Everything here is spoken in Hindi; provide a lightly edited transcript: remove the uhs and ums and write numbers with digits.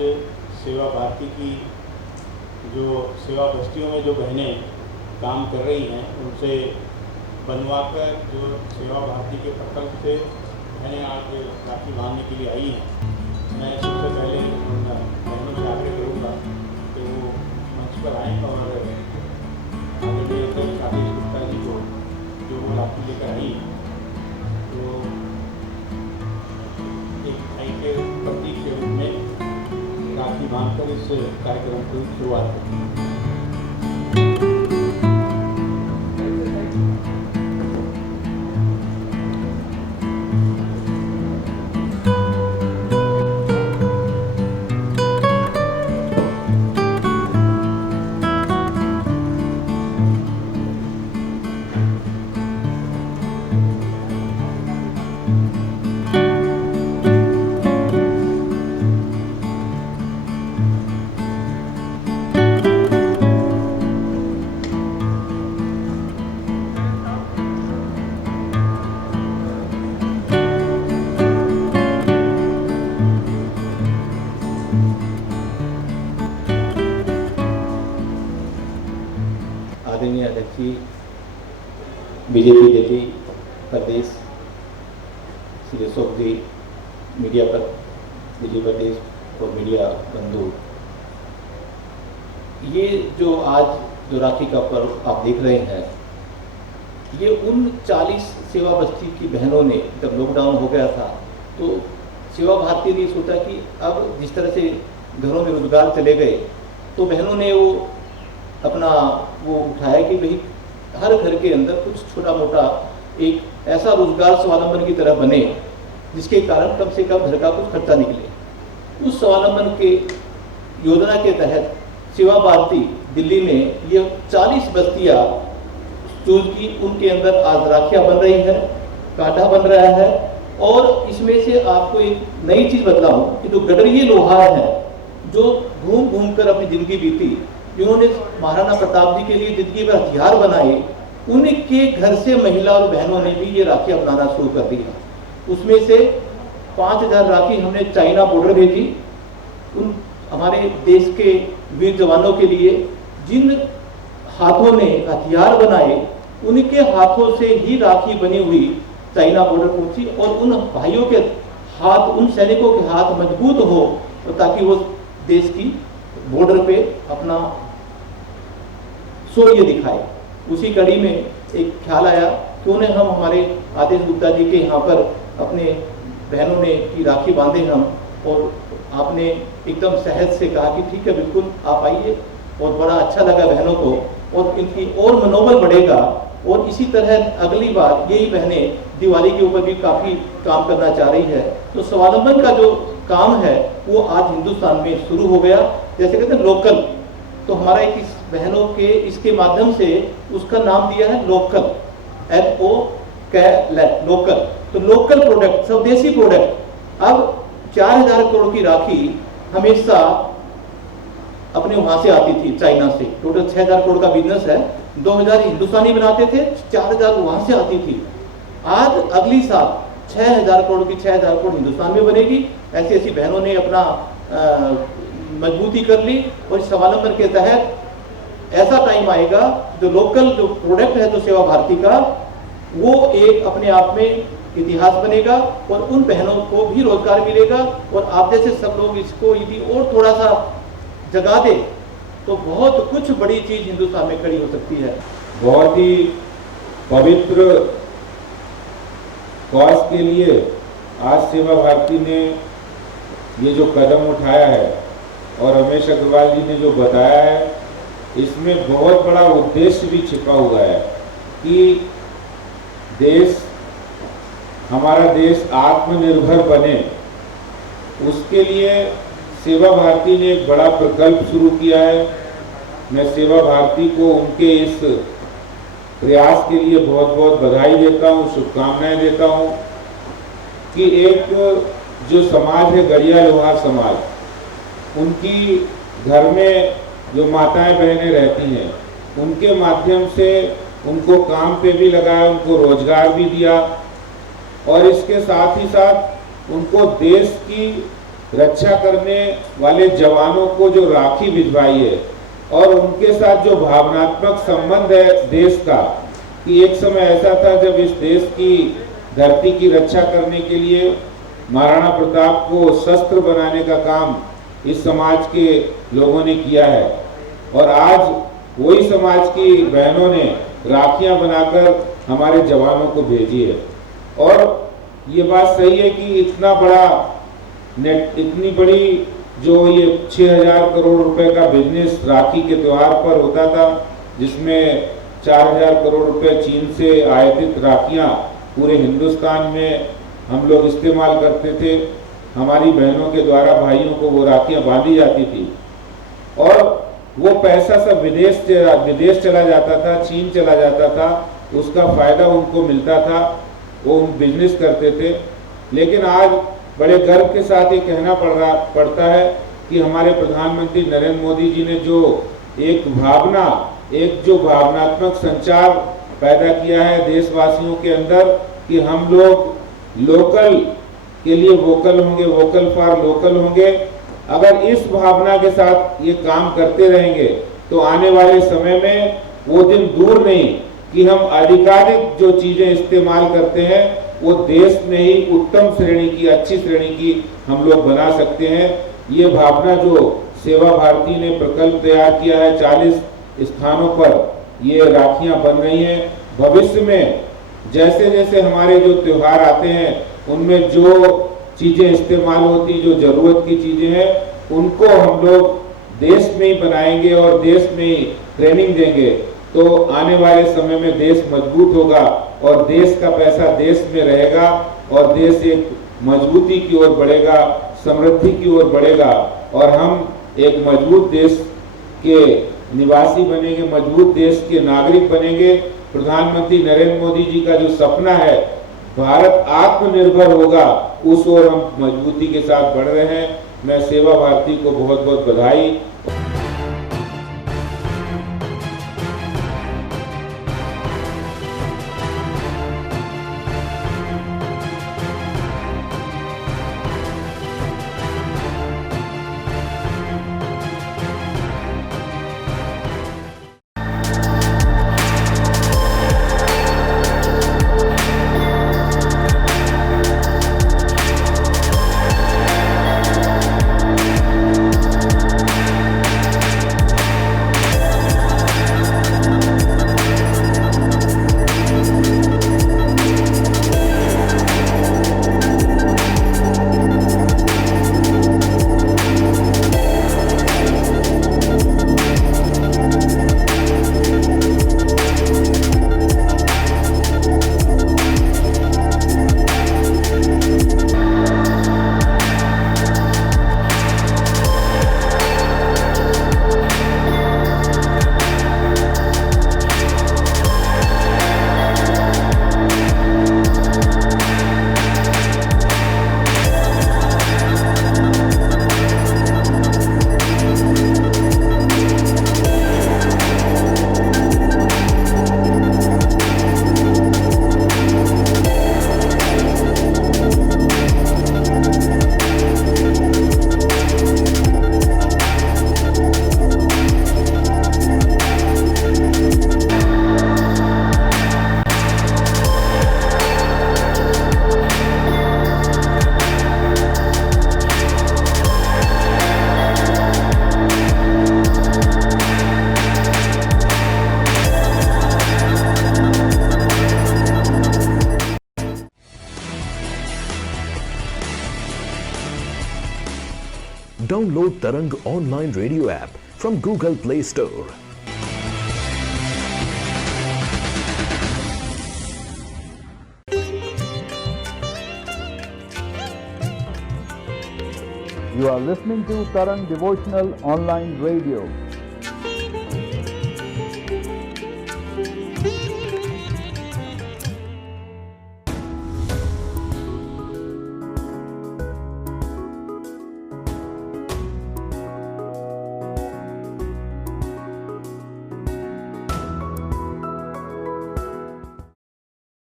सेवा भारती की जो सेवा बस्तियों में जो बहनें काम कर रही हैं उनसे बनवाकर जो सेवा भारती के प्रकल्प से बहनें आज राखी बांधने के लिए आई हैं। मैं सबसे पहले उन बहनों से आग्रह करूँगा कि वो मंच पर आएँ और आदरणीय अध्यक्ष आदेश गुप्ता जी को जो वो राखी लेकर आई तो एक भाई के प्रतीक के रूप में राखी बांधकर इस कार्यक्रम की शुरुआत की। आदरणीय अध्यक्ष जी, बीजेपी दिल्ली प्रदेश श्री अशोक जी, मीडिया पर दिल्ली प्रदेश और मीडिया बंधु, ये जो आज जो राखी का पर्व आप देख रहे हैं, ये उन 40 सेवा बस्ती की बहनों ने जब लॉकडाउन हो गया था तो सेवा भारती ने सोचा कि अब जिस तरह से घरों में रोजगार चले गए तो बहनों ने वो अपना वो उठाया कि भाई हर घर के अंदर कुछ छोटा मोटा एक ऐसा रोजगार स्वावलंबन की तरह बने जिसके कारण कम से कम घर का कुछ खर्चा निकले। उस स्वावलंबन के योजना के तहत सेवा भारती दिल्ली में ये 40 बस्तियां चूज की, उनके अंदर आज राखियां बन रही है, कांटा बन रहा है। और इसमें से आपको एक नई चीज बतलाऊं कि जो गडरिये लोहार हैं जो घूम घूम कर अपनी जिंदगी बीती, जिन्होंने महाराणा प्रताप जी के लिए जिंदगी भर हथियार बनाए, उनके घर से महिला और बहनों ने भी ये राखियां बनाना शुरू कर दिया। उसमें से 5000 राखी हमने चाइना बॉर्डर भेजी उन हमारे देश के वीर जवानों के लिए जिन हाथों ने हथियार बनाए, उनके हाथों से ही राखी बनी हुई चाइना बॉर्डर पहुंची और उन भाइयों के हाथ, उन सैनिकों के हाथ मजबूत हो ताकि वो देश की बॉर्डर पे अपना शौर्य दिखाए। उसी कड़ी में एक ख्याल आया, क्यों न हम हमारे आदेश गुप्ता जी के यहाँ पर अपने बहनों ने की राखी बांधे हम, और आपने एकदम सहज से कहा कि ठीक है बिल्कुल आप आइए, और बड़ा अच्छा लगा बहनों को और इनकी और मनोबल बढ़ेगा। और इसी तरह अगली बार यही बहनें दिवाली के ऊपर भी काफ़ी काम करना चाह रही है। तो स्वावलंबन का जो काम है वो आज हिंदुस्तान में शुरू हो गया, जैसे कहते हैं लोकल। तो हमारा एक इस बहनों के इसके माध्यम से उसका नाम दिया है लोकल, LOKL, लोकल। तो लोकल प्रोडक्ट, स्वदेशी प्रोडक्ट। अब 4000 करोड़ की राखी हमेशा अपने वहां से आती थी चाइना से, टोटल 6000 करोड़ का बिजनेस है। 2000 हिंदुस्तानी बनाते थे, 4000 वहां से आती थी। आज अगली साल 6000 करोड़ की 6000 करोड़ हिंदुस्तान में बनेगी। ऐसी ऐसी बहनों ने अपना मजबूती कर ली और स्वावलंबन के तहत ऐसा टाइम आएगा जो लोकल जो प्रोडक्ट है जो सेवा भारती का, वो एक अपने आप में इतिहास बनेगा और उन बहनों को भी रोजगार मिलेगा। और आप जैसे सब लोग इसको यदि और थोड़ा सा जगा दे तो बहुत कुछ बड़ी चीज हिंदुस्तान में खड़ी हो सकती है। बहुत ही पवित्र कॉज के लिए आज सेवा भारती ने ये जो कदम उठाया है और रमेश अग्रवाल जी ने जो बताया है, इसमें बहुत बड़ा उद्देश्य भी छिपा हुआ है कि हमारा देश आत्मनिर्भर बने। उसके लिए सेवा भारती ने एक बड़ा प्रकल्प शुरू किया है। मैं सेवा भारती को उनके इस प्रयास के लिए बहुत बहुत बधाई देता हूँ, शुभकामनाएं देता हूँ कि एक जो समाज है गड़िया लोहार समाज, उनकी घर में जो माताएं बहनें रहती हैं, उनके माध्यम से उनको काम पे भी लगाया, उनको रोजगार भी दिया और इसके साथ ही साथ उनको देश की रक्षा करने वाले जवानों को जो राखी भिजवाई है और उनके साथ जो भावनात्मक संबंध है देश का, कि एक समय ऐसा था जब इस देश की धरती की रक्षा करने के लिए महाराणा प्रताप को शस्त्र बनाने का काम इस समाज के लोगों ने किया है, और आज वही समाज की बहनों ने राखियां बनाकर हमारे जवानों को भेजी है। और ये बात सही है कि इतनी बड़ी जो ये 6,000 करोड़ रुपए का बिजनेस राखी के त्योहार पर होता था, जिसमें 4,000 करोड़ रुपए चीन से आयातित राखियां पूरे हिंदुस्तान में हम लोग इस्तेमाल करते थे। हमारी बहनों के द्वारा भाइयों को वो राखियां बांधी जाती थी और वो पैसा सब विदेश चला जाता था, चीन चला जाता था, उसका फायदा उनको मिलता था, वो बिजनेस करते थे। लेकिन आज बड़े गर्व के साथ ये कहना पड़ता है कि हमारे प्रधानमंत्री नरेंद्र मोदी जी ने जो जो भावनात्मक संचार पैदा किया है देशवासियों के अंदर, कि हम लोग लोकल के लिए वोकल होंगे, वोकल फॉर लोकल होंगे। अगर इस भावना के साथ ये काम करते रहेंगे तो आने वाले समय में वो दिन दूर नहीं कि हम अधिकाधिक जो चीजें इस्तेमाल करते हैं वो देश में ही उत्तम श्रेणी की, अच्छी श्रेणी की हम लोग बना सकते हैं। ये भावना जो सेवा भारती ने प्रकल्प तैयार किया है, 40 स्थानों पर ये राखियां बन रही हैं। भविष्य में जैसे जैसे हमारे जो त्योहार आते हैं उनमें जो चीजें इस्तेमाल होती, जो जरूरत की चीजें हैं, उनको हम लोग देश में ही बनाएंगे और देश में ही ट्रेनिंग देंगे, तो आने वाले समय में देश मजबूत होगा और देश का पैसा देश में रहेगा और देश एक मजबूती की ओर बढ़ेगा, समृद्धि की ओर बढ़ेगा और हम एक मजबूत देश के निवासी बनेंगे, मजबूत देश के नागरिक बनेंगे। प्रधानमंत्री नरेंद्र मोदी जी का जो सपना है भारत आत्मनिर्भर होगा, उस ओर हम मजबूती के साथ बढ़ रहे हैं। मैं सेवा भारती को बहुत बहुत बधाई। Download Tarang online radio app from Google Play Store. You are listening to Tarang Devotional Online Radio.